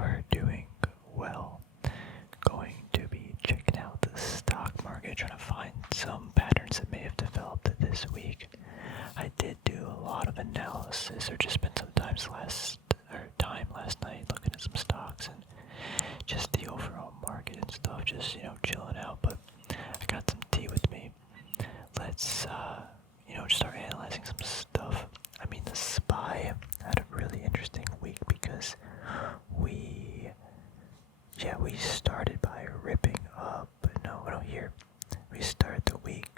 are doing well. Going to be checking out the stock market, trying to find some patterns that may have developed this week. I did do a lot of analysis, or just spent some time last night looking at some stocks and just the overall market and stuff, just, chilling out. But I got some tea with me. Let's, start analyzing some stuff. I mean, the SPY had a really interesting week because we started by ripping up. Here. We started the week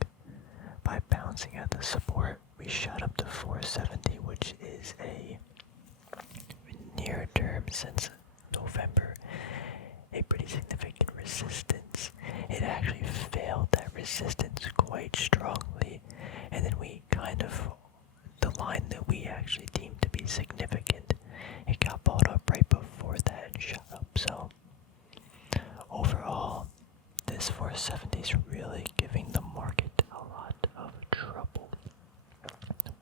by bouncing at the support. We shot up to 470, which is a near term since November, a pretty significant resistance. It actually failed that resistance quite strongly, and then we the line that we actually deemed to be significant, it got bought up right before that and shot up. So overall, this 470 is really giving the market a lot of trouble.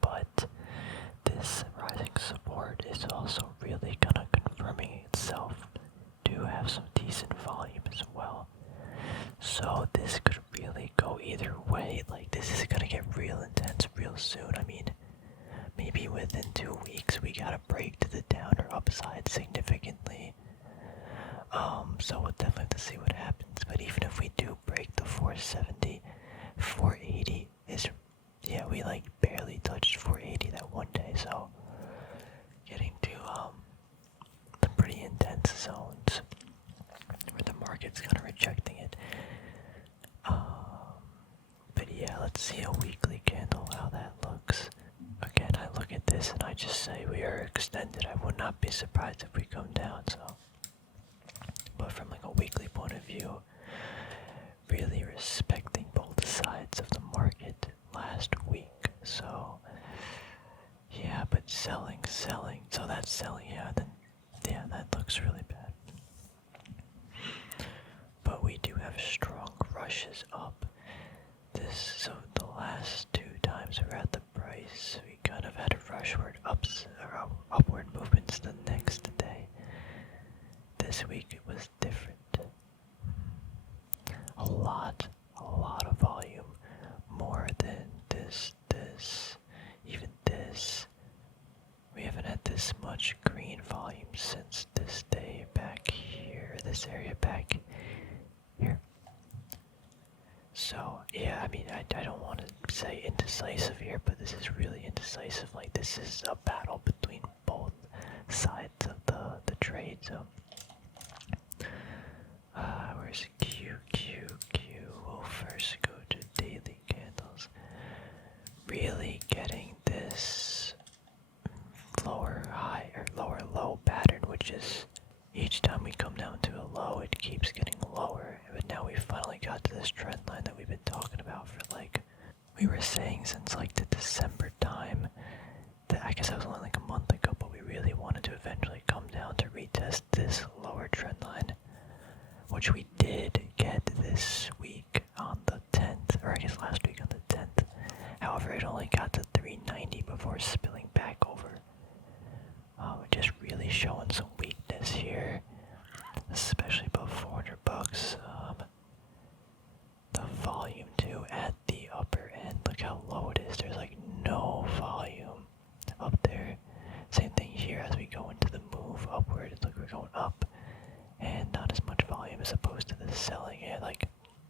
But this rising support is also really confirming itself to have some decent volume as well. So this could really go either way. Like, this is gonna get real intense real soon. I mean, maybe within 2 weeks we gotta break to the down or upside significantly. So we'll definitely have to see what happens. But even if we do break the 470, 480 is, we barely touched 480 that one day. So getting to the pretty intense zones where the market's rejecting it. But yeah, let's see a weekly candle, how that looks. Again, I look at this and I just say we are extended. I would not be surprised if we come down. But from a weekly point of view, really respecting both sides of the market last week. So yeah, but selling. So that's selling, that looks really bad. But we do have strong rushes up. So the last 2 times we were at the price, we had a rushward upward movements the next day. This week it was different. A lot of volume, more than this, even this. We haven't had this much green volume since this day back here, this area back here. So yeah, I mean, I don't want to say indecisive here, but this is really indecisive. Like, this is a battle between both sides of the trade. So where's Q? We'll first go to daily candles. Really getting this lower high or lower low pattern, which is each time we come down to a low, it keeps getting lower. But now we finally got to this trend line that we've been talking about for we were saying since the December time. That I guess that was only a month ago, but we really wanted to eventually come down to retest this lower trend line, which we did get this week on the 10th, or I guess last week on the 10th. However, it only got to 390 before spilling back over. Just really showing some weakness here, especially above $400. The volume too at the upper end. Look how low it is. There's no volume up there. Same thing here as we go into the move upward. Look, we're going up, and not as much volume as opposed to the selling it.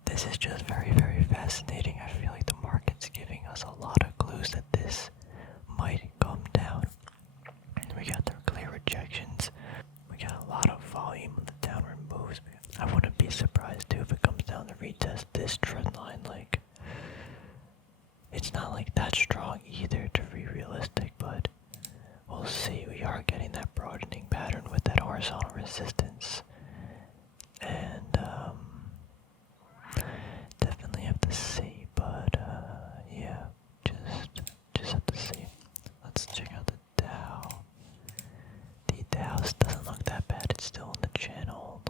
This is just very, very fascinating. I feel like the market's giving us a lot of clues that this might come down. We got the clear rejections. We got a lot of volume on the downward moves. I wouldn't be surprised too if it comes down to retest this trend line. It's not that strong either to be realistic, but we'll see. We are getting that broadening pattern with that horizontal resistance, and definitely have to see. But yeah, just have to see. Let's check out the Dow. The Dow doesn't look that bad. It's still in the channel.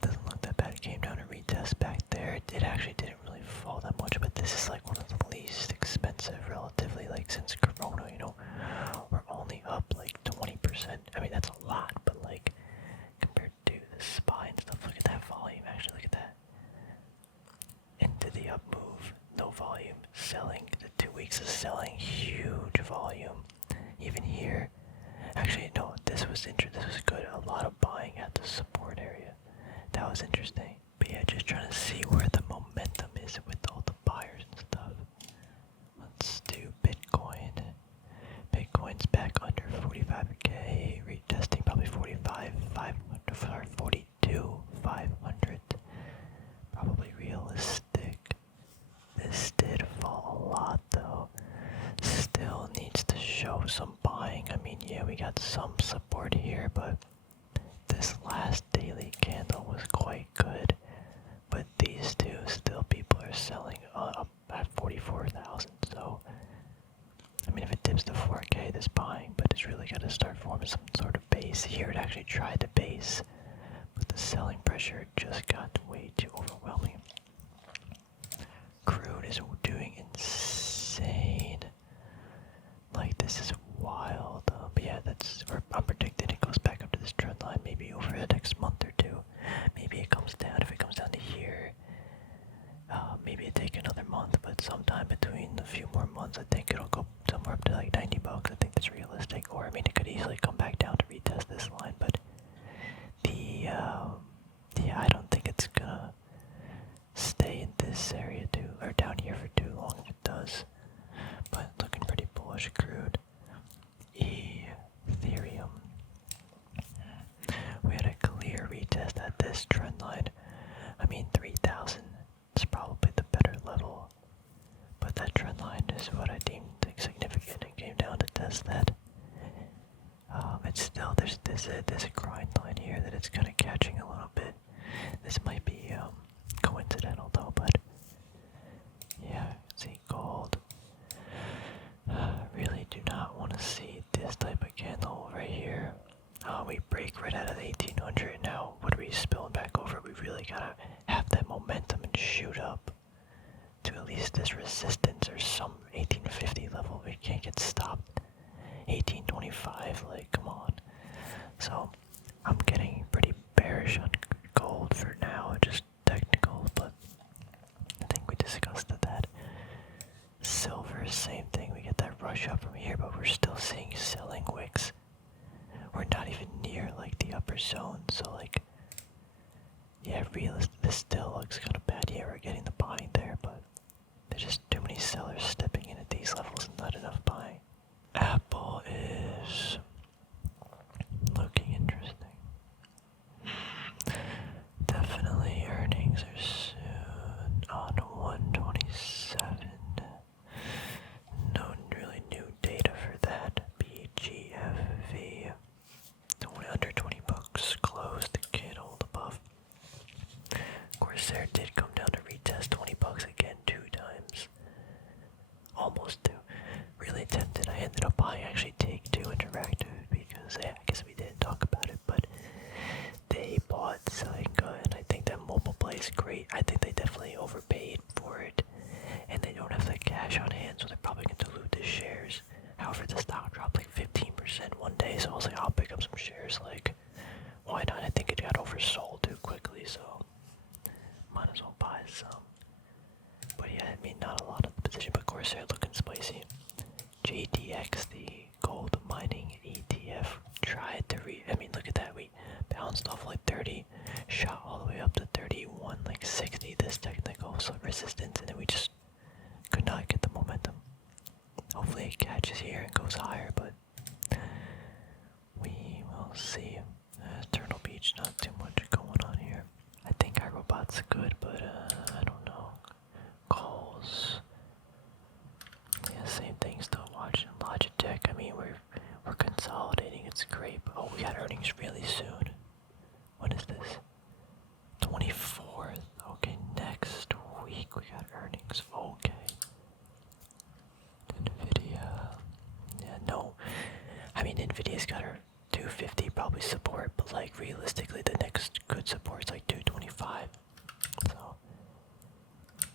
Doesn't look that bad. It came down to retest back there. It actually didn't really fall that much, but this is one of the least expensive relatively, since Corona. We're only up 20%. I mean, that's a lot, but like compared to the SPY and stuff. Look at that volume, actually, look at that. Into the up move, no volume. Selling, the 2 weeks of selling, huge volume. Even here, actually no, this was good. A lot of buying at the support area. That was interesting. But yeah, just trying to see where the momentum is with all the buyers and stuff. Let's do Bitcoin. Bitcoin's back under 45k, retesting probably 42,500. Probably realistic. This did fall a lot though. Still needs to show some buying. I mean, yeah, we got some support here, but this last daily candle was quite good. But these two, still people are selling up at 44,000. So, I mean, if it dips to 4k, this buying, but it's really got to start forming some sort of base. Here it actually tried to base, but the selling pressure just got way too overwhelming. Crude is doing insane. Like, this is wild. But yeah, I'm predicting it goes back up to this trend line maybe over the next month or two. Maybe it comes down. If it comes down to here, maybe it take another month, but sometime between a few more months, I think it'll go somewhere up to like 90 bucks. I think that's realistic. Or, I mean, it could easily come back down to retest this line, but yeah, I don't think it's gonna stay in this area or down here for too long if it does. But looking pretty bullish. Crude. Ethereum. We had a clear retest at this trend line. I mean, 3,000 is probably the better level. But that trend line is what I deemed significant and came down to test that. It's still, there's a grind line here that it's kind of catching a little bit. This might be coincidental though, but yeah, see gold. Really do not want to see this type of candle right here. We break right out of the 1800. Now, what are we spilling back over? We really gotta have that momentum and shoot up to at least this resistance or some 1850 level. We can't get stopped. 1825, like, come on. So, I'm getting pretty bearish on gold for now, just technical, but I think we discussed that. Silver, same thing. We get that rush up from here, but we're still seeing selling wicks. We're not even near like the upper zone, so like, yeah, this still looks kind of bad. Yeah, we're getting the buying there, but there's just too many sellers stepping in at these levels and not enough buying. Apple is looking interesting. Definitely earnings are soon on 127. No really new data for that. BGFV. Under 20 bucks. Closed the candle above. Corsair did come down to retest 20 bucks again 2 times. Almost 2. Really tempted. I ended up buying actually Take 2 Interactive because I guess we didn't talk about it, but they bought Selenka, and I think that mobile play is great. I think they definitely overpaid for it, and they don't have the cash on hand, so they're probably going to dilute the shares. However, the stock dropped like 15% one day, so I was like, I'll pick up some shares. Like, why not? I think it got oversold too quickly, so might as well buy some. But yeah, I mean, not a lot of the position, but Corsair looking spicy. JDX, the gold mining ETF, tried to I mean, look at that. We bounced off like 30, shot all the way up to 31, like 60, this technical resistance, and then we just could not get the momentum. Hopefully it catches here and goes higher, but we will see. Turtle Beach, not too much going on here. I think our robot's good, but I don't know. Calls. Yeah, same thing. Still watching Logitech. I mean, we're consolidating. It's great. But, oh, we got earnings really soon. When is this? 24th. Okay, next week we got earnings. Okay. Nvidia. Yeah, no. I mean, Nvidia's got her 250 probably support, but like realistically, the next good support's like 225. So,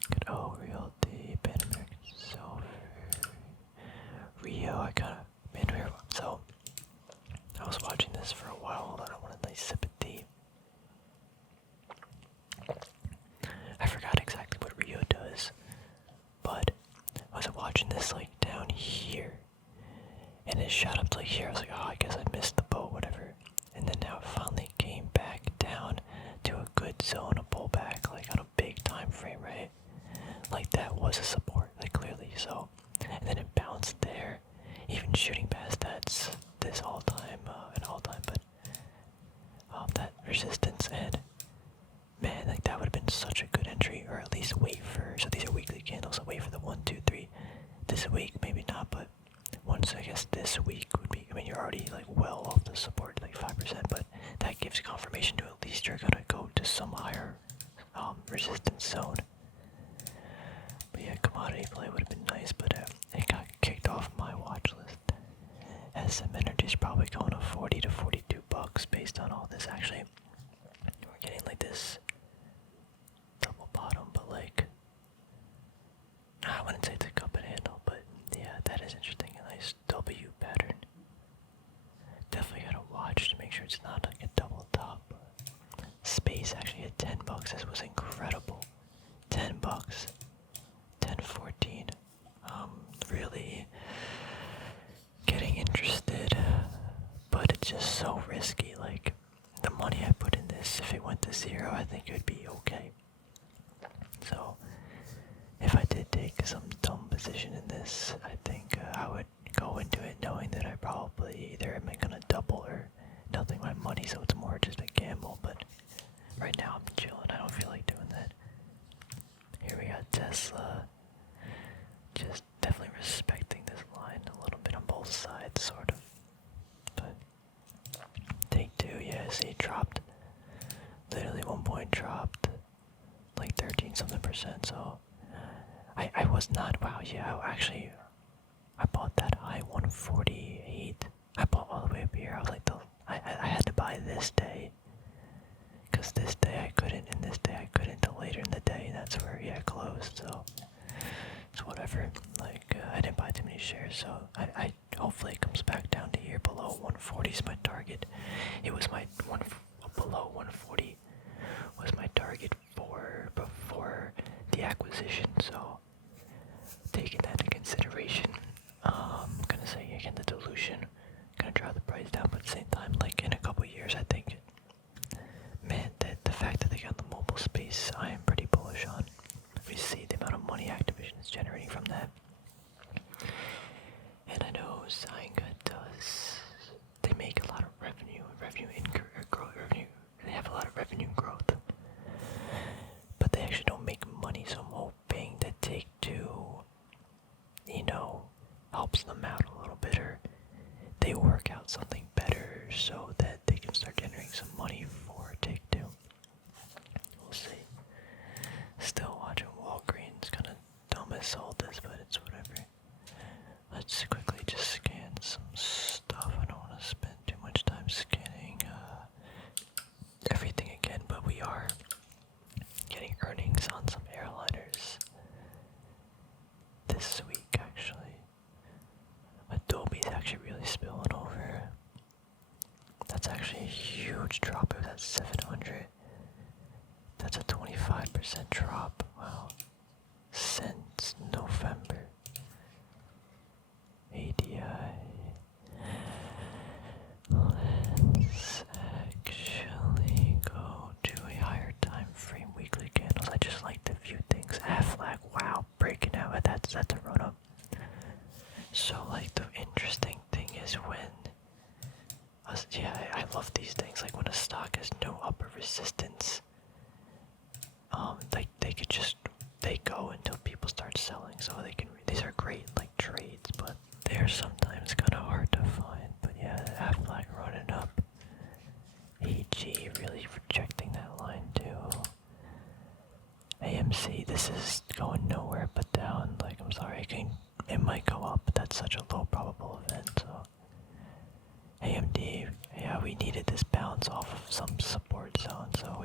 good. Oh, Realty, Pan American Silver, Rio. I gotta, man, so I was watching this for a while. Hold on, I want nice sip of tea. I forgot exactly what Rio does, but I was watching this like down here, and it shot up to like here. I was like, oh, I guess I missed the boat, whatever. And then now it finally came back down to a good zone, a pullback, like on a big time frame, right? Like that was a support, like clearly. So, and then it bounced there, even shooting past this all-time, but that resistance, and man, like that would have been such a good entry, or at least wait for. So these are weekly candles. So wait for the 1, 2, 3. This week, maybe not, but once I guess this week would be. I mean, you're already like well off the support, like 5%, but that gives confirmation to at least you're gonna go to some higher resistance zone. But yeah, commodity play would have been nice, but it got kicked off my watch list. SM Energy's probably going to 40 to 42 bucks based on all this. Actually, we're getting like this double bottom, but like I wouldn't say it's a cup and handle, but yeah, that is interesting. A nice W pattern. Definitely gotta watch to make sure it's not like a double top. Space actually hit 10 bucks. This was incredible. 10 bucks. 10.14. Really getting interested, but it's just so risky. Like the money I put in this, if it went to 0, I think it would be okay. So if I did take some dumb position in this, I think I would go into it knowing that I probably either am I gonna double or doubling my money, so it's more just a gamble. But right now I'm chilling. I don't feel like doing that. Here we got Tesla. Just definitely respecting this line a little bit on both sides, sort of. But take 2, yeah, see, it dropped. Literally 1 point dropped like 13 something %. So I was not. Wow, yeah. Actually, I bought that high 148. I bought all the way up here. I was like, I had to buy this day, cause this day I couldn't, and this day I couldn't until later in the day. That's where it closed. So it's whatever. Like I didn't buy too many shares, so I hopefully it comes back down to here below 140 is my target. It was my below 140 was my target before the acquisition. So taking that into consideration, I'm gonna say again the dilution, gonna drive the price down, but at the same time, like in a couple years, I think, man, that the fact that they got the mobile space, I am pretty bullish on. We see the amount of money Activision is generating from that, and I know Zynga does. They make a lot of revenue growth. They have a lot of revenue growth, but they actually don't make money. So I'm hoping that Take-Two, helps them out a little bit, or they work out something better so that they can start generating some money for Take-Two. We'll see. Still watching Walgreens. Kinda dumb I sold this, but it's whatever. Let's quickly just scan some stuff. I don't want to spend too much time scanning everything again, but we are getting earnings on some airliners this week, actually. Adobe's actually really spilling over. That's actually a huge drop. It was at 700. That's a 25% drop. Wow. Since November. ADI. Let's actually go to a higher time frame weekly candles. I just like to view things. Aflac, wow, breaking out. That's a run up. So like the interesting thing is when I love these things, like when a stock has no upper resistance, they go until people start selling, so these are great like trades, but they're sometimes kind of hard to find. But yeah, Aflac running up, AG really rejecting that line too. AMC, this is going nowhere but down. Like, I'm sorry, it might go up, but that's such a low probable event. So AMD, yeah, we needed this bounce off of some support zone, so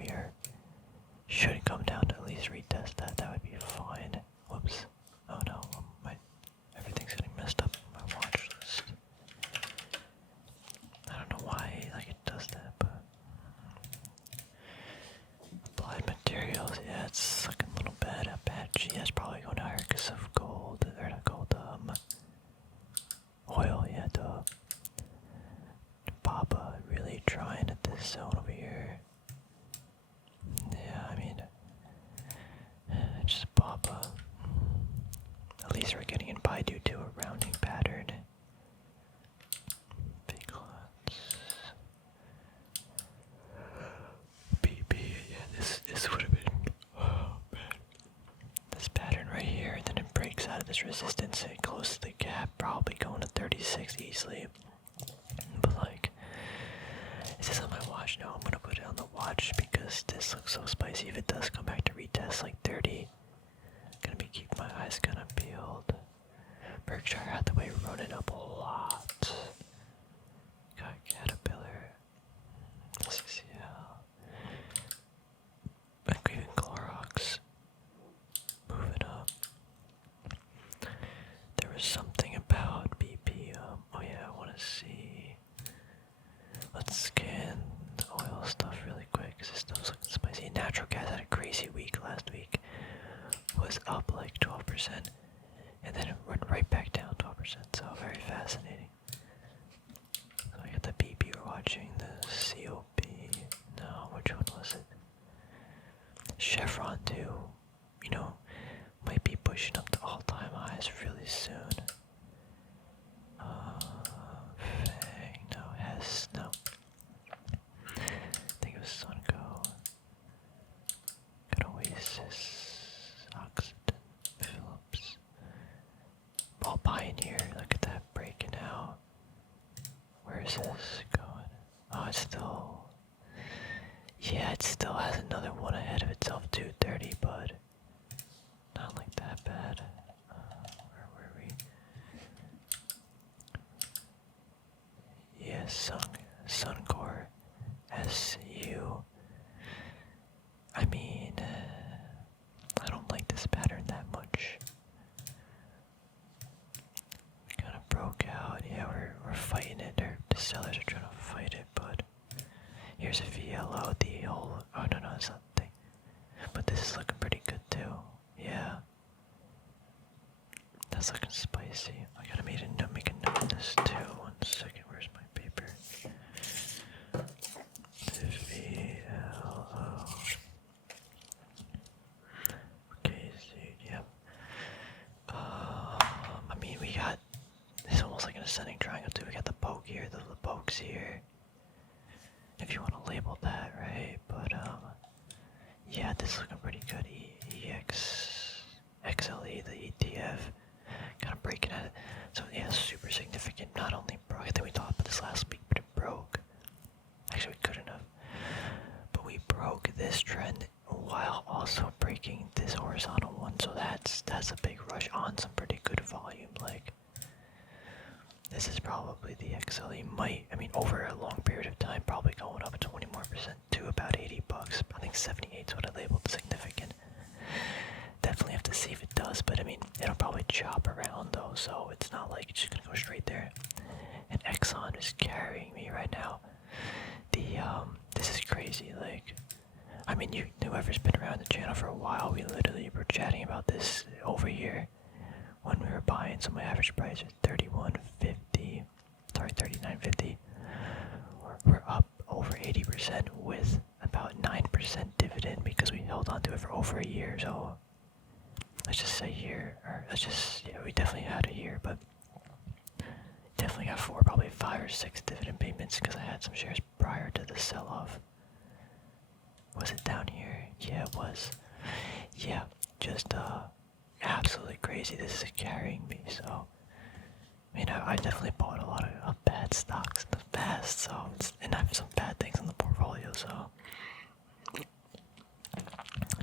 should come down to at least retest that. That would be fine. Whoops. Oh no, everything's getting messed up on my watch list. I don't know why it does that, but trying at this zone over here. Yeah, I mean, just pop up. At least we're getting in by due to a rounding pattern. Big lots. BB, yeah, this would have been, oh man. This pattern right here, and then it breaks out of this resistance, it closes the gap, probably going to 36 easily. But like, is this on my watch? No, I'm gonna put it on the watch because this looks so spicy. If it does come back to retest like 30, I'm gonna be keep my eyes kind of peeled. Berkshire Hathaway running up a lot. Got Caterpillar. CCL. Like even Clorox. Moving up. There was something about BP. Oh yeah, I want to see. Let's scan the oil stuff really quick because this stuff's looking spicy. Natural gas had a crazy week last week. Was up like 12%. And then it went right back down 12%. So very fascinating. So I got the BP we're watching. The COP. No, which one was it? Chevron too. You know, might be pushing up to all-time highs really soon. Fang, no, Hess, no. I think it was Sunco. Got Oasis, Occidental, Phillips. All Pioneer, look at that breaking out. Where is this going? Oh, it's still... Yeah, it still has another one ahead of itself, 230, but not like that bad. Where were we? Yeah, Suncor, SU. I mean, I don't like this pattern that much. Kind of broke out. Yeah, we're fighting it. The sellers are trying to fight it, but here's a VLO. The whole. Oh no, it's not the thing. But this is looking pretty good too. Yeah. That's looking spicy. I gotta make a note of this too. 1 second, where's my paper? VLO. Okay, dude, yep. I mean, we got. It's almost like an ascending triangle too. We got the poke here, the pokes here. If you want to label that, right? But, yeah, this is looking pretty good. XLE, the ETF, kind of breaking at it. So, yeah, super significant. Not only broke, I think we talked about this last week, but it broke. Actually, we couldn't have. But we broke this trend while also breaking this horizontal one. So that's a big rush on some pretty good volume. Like, this is probably the XLE over a long period of time, probably going up 20 more percent to about $80. I think 78 is what I labeled significant. Definitely have to see if it does, but I mean, it'll probably chop around though, so it's not like it's just gonna go straight there. And Exxon is carrying me right now. This is crazy. Like, I mean, whoever's been around the channel for a while, we literally were chatting about this over here when we were buying. So my average price is $39.50. We're up over 80% with about 9% dividend because we held on to it for over a year. So let's just say here, or we definitely had a year, but definitely got probably 5 or 6 dividend payments because I had some shares prior to the sell-off. Was it down here? Yeah, it was. Yeah, just absolutely crazy. This is carrying me, so I mean, I definitely bought a lot of bad stocks in the past, so and I have some bad things in the portfolio, so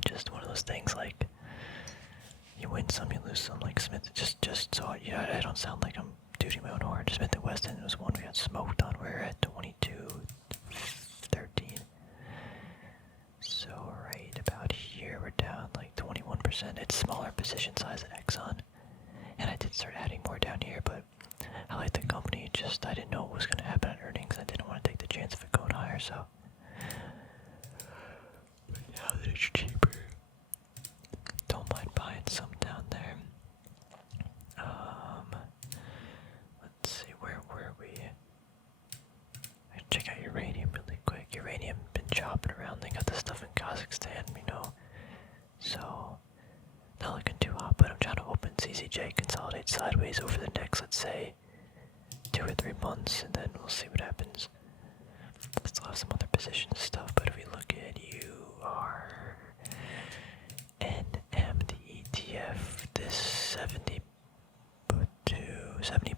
just one of those things. Like, you win some, you lose some. Like Smith, just so I don't sound like I'm tooting my own horn. Smith and Weston was one we got smoked on. We're at 22.13. So right about here, we're down like 21%. It's smaller position size at Exxon, and I did start adding more down here, but I like the company. Just I didn't know what was going to happen at earnings. I didn't want to take the chance of it going higher. So, but now that it's cheaper, don't mind buying some down there. Let's see, where were we? Check out uranium really chopping around. They got the stuff in Kazakhstan, so not looking too hot, but I'm trying to open CCJ, consolidate sideways over the next, let's say, 2 or 3 months, and then we'll see what happens. Still have some other positions stuff, but if we look at URNM, the ETF, this 70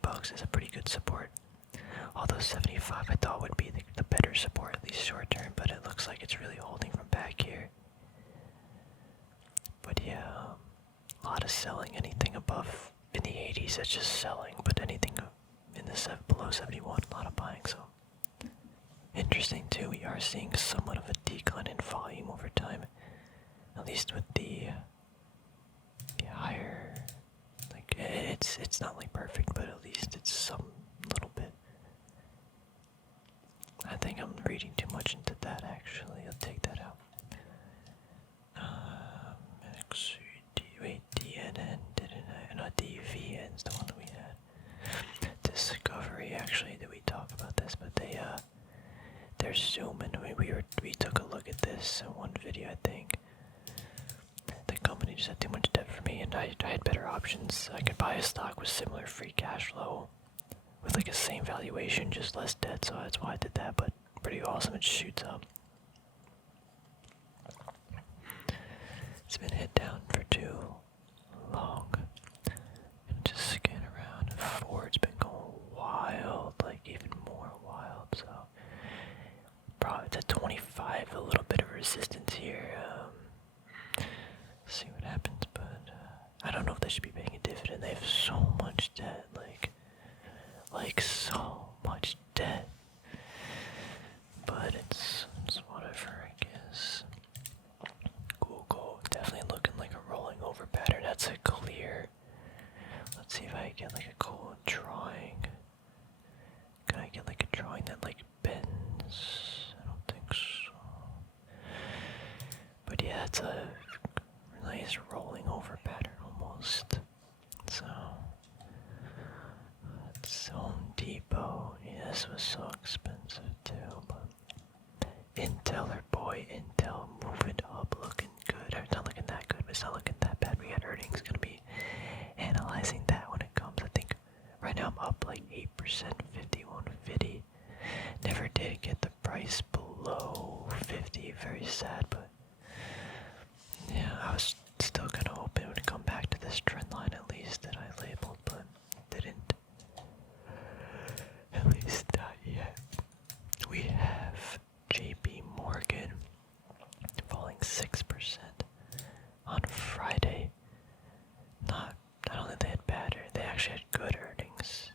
bucks is a pretty good support. Although 75 I thought would be the better support, at least short term, but it looks like it's really holding from back here. But yeah, a lot of selling. Anything above in the 80s, that's just selling, but anything in the below 71, a lot of buying. So interesting too, we are seeing somewhat of a decline in volume over time, at least with the higher, like, it's not like perfect, but at least it's some little bit. I think I'm reading too much into that, actually. I'll take that out. Wait, DNN, didn't I? No, DVN's the one that we had. Discovery, actually, did we talk about this? But they're zooming. We took a look at this in one video, I think. The company just had too much debt for me, and I had better options. I could buy a stock with similar free cash flow, with like a same valuation, just less debt, so that's why I did that, but pretty awesome, it shoots up. It's been hit down for too long. And just scan around. Ford's been going wild, like even more wild, so probably to 25, a little bit of resistance here. See what happens, but I don't know if they should be paying a dividend. They have so much debt, like so much debt. But it's whatever, I guess. Google, definitely looking like a rolling over pattern. That's a clear. Let's see if I get like a cool drawing. Can I get like a drawing that like bends? I don't think so. But yeah, it's a nice rolling over pattern almost. So it's Home Depot. Yeah, this was so expensive too, but Intel, or boy, Intel moving up, looking good. Or not looking that good, but it's not looking that bad. We had earnings, gonna be analyzing that when it comes. I think right now I'm up like 8%, 51.50. Never did get the price below 50. Very sad, but yeah, I was still kind of hoping it would come back to this trend line at least that I labeled, but didn't. At least not yet. We have JP Morgan falling 6% on Friday. I don't think they had bad, they actually had good earnings.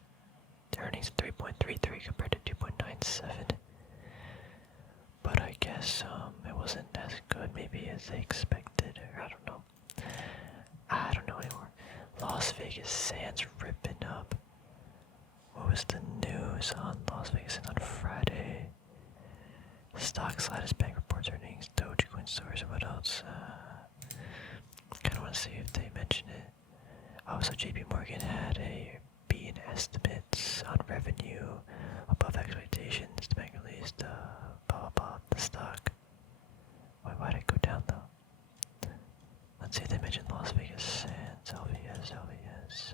The earnings 3.33 compared to 2.97. But I guess it wasn't as good maybe as they expected, or I don't know. I don't know anymore. Las Vegas Sands ripping up. What was the news on Las Vegas on Friday? Stock slide as bank reports earnings, Dogecoin stores, what else? Kind of want to see if they mention it. Oh, so JP Morgan had a beat in estimates on revenue above expectations. The bank released blah blah blah, the stock. Why'd it go down though? Let's see if they mentioned Las Vegas Sands, LVS.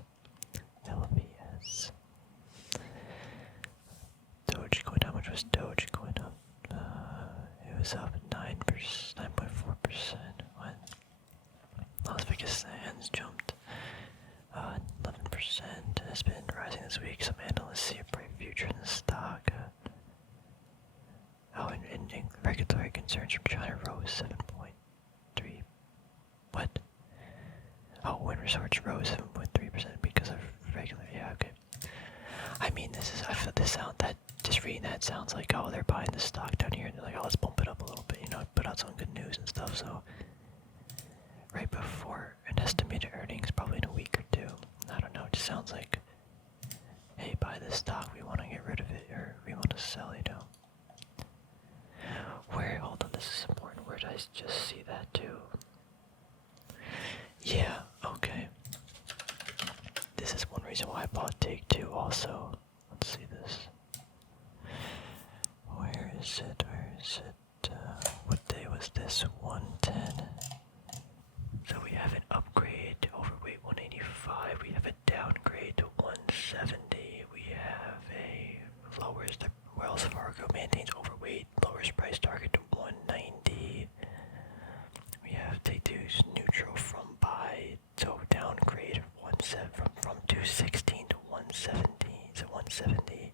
Dogecoin, how much was Dogecoin up? It was up 9.4%. What? Las Vegas Sands jumped 11%. Has been rising this week. Some analysts see a bright future in the stock. And regulatory concerns from China rose 7.3. What? Oh, wind resorts rose 7.3% because of regular. Yeah, okay. I mean, I feel this sound that just reading that sounds like, oh, they're buying the stock down here and they're like, oh, let's bump it up a little bit, put out some good news and stuff. So right before an estimated earnings, probably in a week or two. I don't know. It just sounds like, hey, buy this stock. We want to get rid of it, or we want to sell. Hold on, this is important. Where did I just see that too? Yeah. Okay. This is one reason why I bought Take Two. Also, let's see this. Where is it? what day was this? 110. So we have an upgrade to overweight 185. We have a downgrade to 170. We have a lowers the Wells Fargo maintains overweight, lowers price target to 190. We have Take-Two's neutral from buy, so downgrade from 216 to 117. So 170.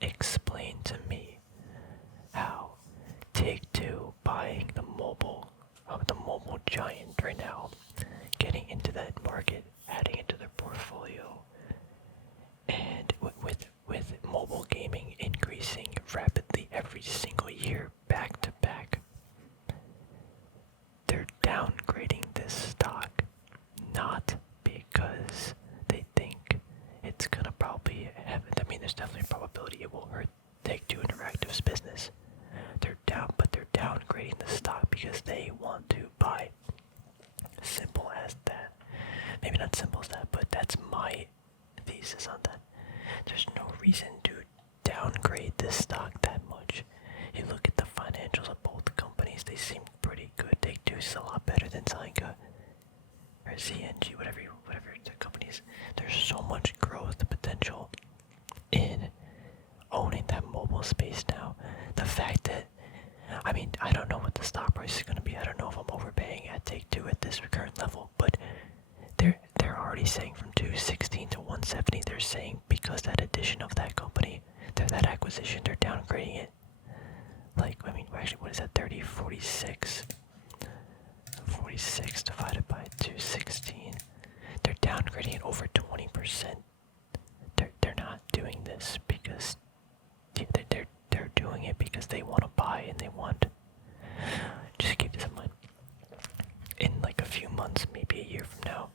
Explain to me how Take-Two buying the mobile giant right now, getting into that market, adding it to their portfolio, and with mobile gaming increasing rapidly every single year back to back, they're downgrading this stock, not because they think it's gonna probably have, I mean, there's definitely a probability it will hurt Take-Two Interactive's business. They're downgrading the stock because they want to buy. Simple as that. Maybe not simple as that, but that's my thesis on that. There's no reason to downgrade this stock that much. You look at the financials of both companies, they seem pretty good. Take-Two is a lot better than Zynga or ZNG, whatever the companies. There's so much growth potential in owning that mobile space now. The fact that, I mean, I don't know what the stock price is going to be. I don't know if I'm overpaying at Take-Two at this current level, but they're already saying from 216 to 170. They're saying because that addition of that company, that acquisition, they're downgrading it. Like, I mean, actually, what is that? 30, 46. 46 divided by 216. They're downgrading it over 20%. They're not doing this because they're doing it because they want to buy and they want. Just keep this in mind. In like a few months, maybe a year from now,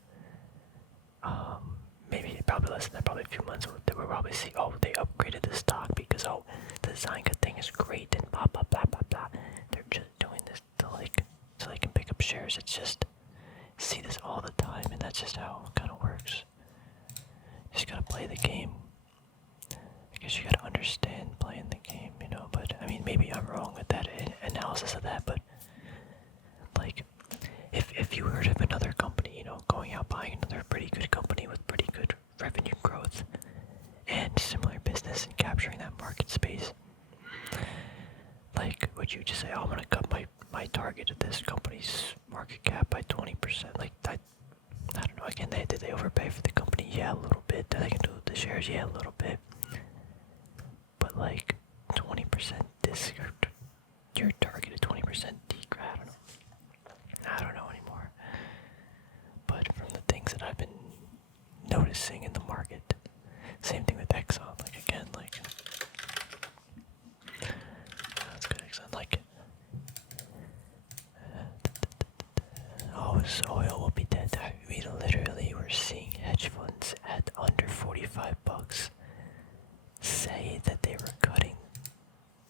maybe probably less than that, probably a few months, we'll probably see, oh, they upgraded the stock because, oh, the Zynga thing is great and blah blah blah blah blah. They're just doing this to like so they can pick up shares. It's just see this all the time, and that's just how it kind of works. You just gotta play the game. I guess you gotta understand playing the game, you know. But I mean, maybe I'm wrong with that analysis of that. But like, if you heard of another company, you know, going out buying another pretty good company with pretty good revenue growth and similar business and capturing that market space, like, would you just say, oh, I'm gonna cut my target of this company's market cap by 20%? Like, I don't know. Again, did they overpay for the company? Yeah, a little bit. Did they can do the shares? Yeah, a little bit. But like 20% discount, your target is 20% decrease. I don't know anymore. But from the things that I've been noticing in the market, same thing with Exxon. Like again, like that's good. Exxon, like oh, this oil will be dead. We literally were seeing hedge funds at under $45 say that they were cutting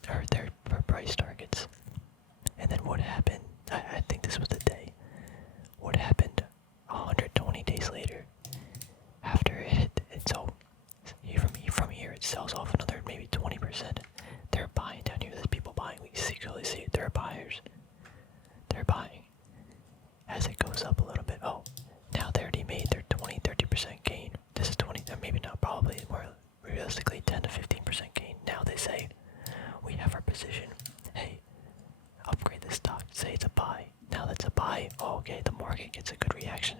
their price targets. And then what happened? I think this was the day. What happened 120 days later? After it hit, so from here it sells off another maybe 20%. They're buying down here. There's people buying. We secretly see it. They're buyers. They're buying. As it goes up a little bit, oh, now they already made their 20-30% gain. This is 20, maybe not, probably more realistically 10 to 15% gain. Now they say, we have our position. Hey, upgrade this stock. Say it's a buy. Now that's a buy. Oh, okay, the market gets a good reaction.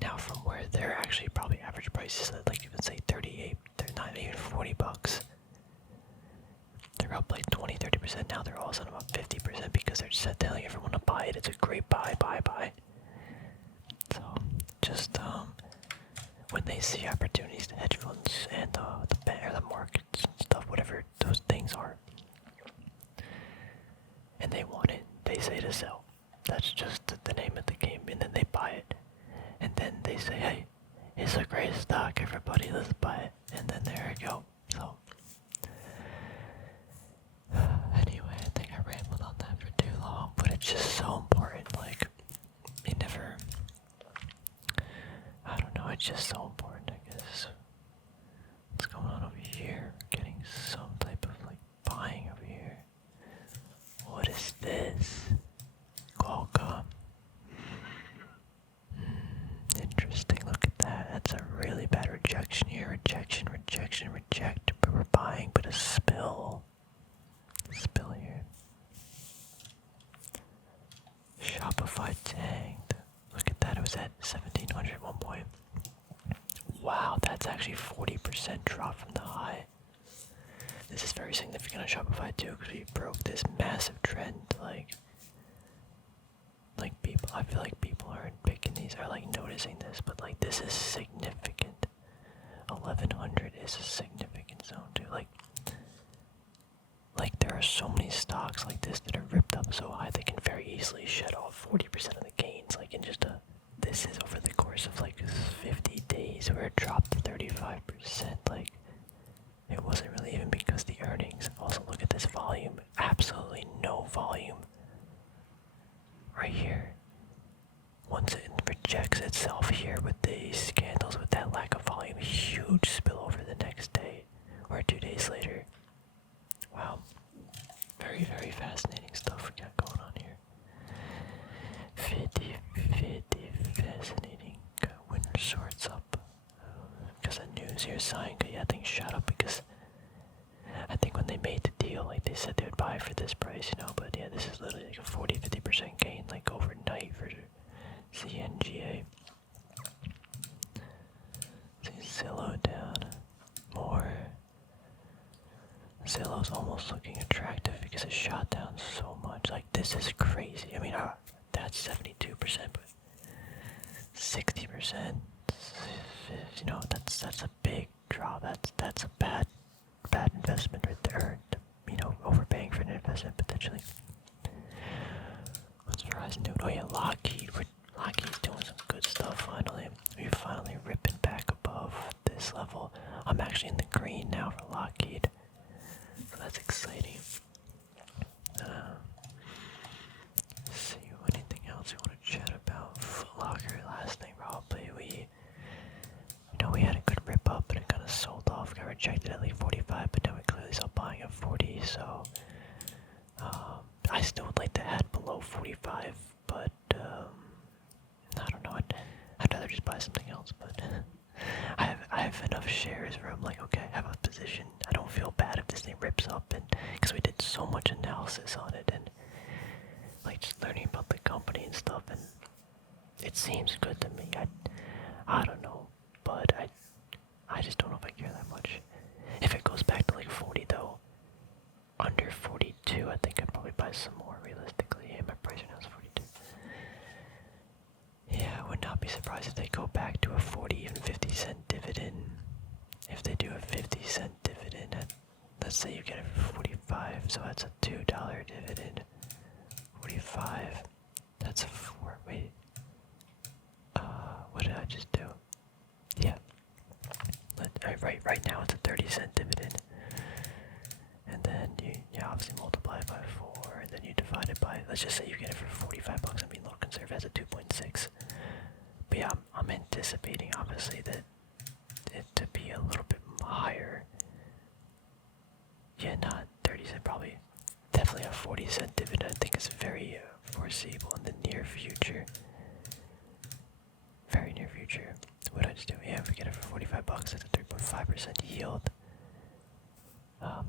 Now from where their actually probably average price is like even say 38, they're not even $40. They're up like 20-30%. Now they're all of a sudden up 50% because they're just telling everyone to buy it. It's a great buy. So just when they see opportunities, the hedge funds and the markets and stuff, whatever those things are, and they want it, they say to sell. That's just the name of the game, and then they buy it, and then they say, hey, it's a great stock, everybody, let's buy it, and then there you go. So anyway, I think I rambled on that for too long, but it's just so important. Like, it never, I don't know, it's just so important, I guess. What's going on over here? Getting some type of like buying over here. is this? Qualcomm. Interesting, look at that. That's a really bad rejection here. Rejection, rejection, reject. But we're buying, but a spill. Spill here. Shopify tanked. Look at that, it was at 1700 at one point. Wow, that's actually 40% drop from the high. This is very significant on Shopify too, because we broke this massive trend. Like people, I feel like people aren't picking these, are like noticing this, but like this is significant. 1100 is a significant zone too. Like there are so many stocks like this that are ripped up so high they can very easily shed off 40% of the gains. Like in just this is over the course of like 50 days where it dropped 35%. Like it wasn't really even because the earnings. Also look at this volume, absolutely no volume. Right here. Once it rejects itself here with these scandals, with that lack of volume, huge spillover the next day or 2 days later. Wow. Very, very fascinating stuff we got going on here. 50, fascinating. Winter sorts up. Because the news here, Sanka, yeah, things shot up because I think when they made the deal, like they said they would buy for this price, you know, but yeah, this is literally like a 40-50% gain, like overnight for CNGA. See Zillow down. More. Zillow's almost looking attractive because it shot down so much. Like this is crazy. I mean, that's 72%, but 60%. You know, that's a big drop. That's a bad investment right there. You know, overpaying for an investment potentially. What's Verizon doing? Oh yeah, Lockheed's doing some good stuff finally. We're finally ripping back above this level. I'm actually in the green now for Lockheed. So that's exciting. Let's see, anything else we want to chat about? Foot Locker, last thing probably. We had a good rip up, but it kind of sold off. Got rejected at like 45, but now we clearly saw buying at 40. So I still would like to add below 45, but I don't know. I'd rather just buy something else. But I have enough shares where I'm like, okay, I have a position. I don't feel bad if this thing rips up, and because we did so much analysis on it and like just learning about the company and stuff, and it seems good to me. I don't know, but I just don't know if I care that much. If it goes back to like 40 though, under 42, I think I'd probably buy some more realistically. Yeah, my price right now is 42. Yeah, I would not be surprised if they go back to a 40, even 50-cent dividend. If they do a 50-cent dividend, let's say you get it for 45, so that's a $2 dividend. 45, that's a 4, wait. What did I just do? Yeah. Right now it's a 30-cent dividend. And then you obviously multiply it by 4, and then you divide it by, let's just say you get it for 45 bucks. I'm being a little conservative, as a 2.6. But yeah, I'm anticipating obviously that it to be a little bit higher. Yeah, not 30 cent, probably definitely a 40-cent dividend. I think is very foreseeable in the near future. Very near future. What did I just do? Yeah, if we get it for 45 bucks, that's a 3.5% yield.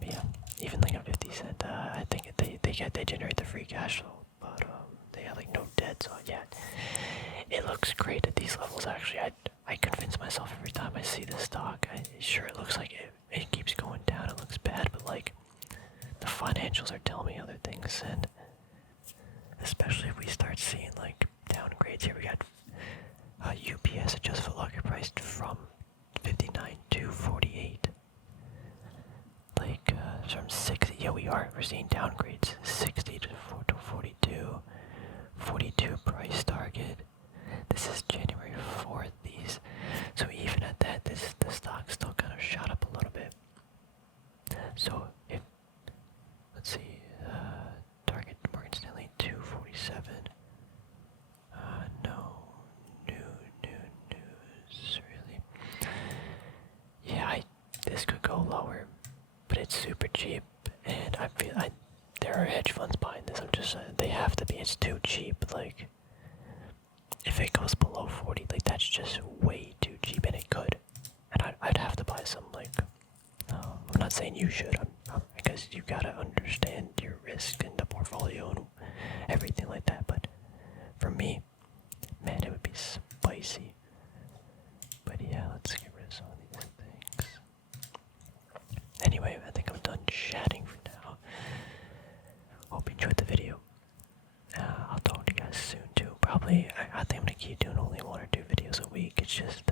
Yeah, even like a 50-cent, I think they generate the free cash flow, but they have like no debt, so yeah, it looks great at these levels. Actually, I convince myself every time I see this stock. Sure, it looks like it keeps going down. It looks bad, but like the financials are telling me other things, and especially if we start seeing like downgrades here. We got UPS adjusted Foot Locker priced from 59 to 48. Like from 60, yeah, we're seeing downgrades. 60 to 42, 42 price target. This is January 4th. So even at that, the stock still kind of shot up a little bit. So if let's see, target Morgan Stanley 247. No news really. Yeah, this could go lower, but it's super cheap, and there are hedge funds buying this. I'm just it's too cheap. Like, if it goes below 40, like that's just way too cheap, and it could. And I'd have to buy some, like, I'm not saying you should, because you gotta understand your risk and the portfolio and everything like that, but for me, man, it would be spicy. But yeah, let's get rid of some of these things. Anyway, I think I'm done chatting for now. Hope you enjoyed the video. I'll talk to you guys soon too. Probably, I think I'm gonna keep doing only 1 or 2 videos a week. It's just,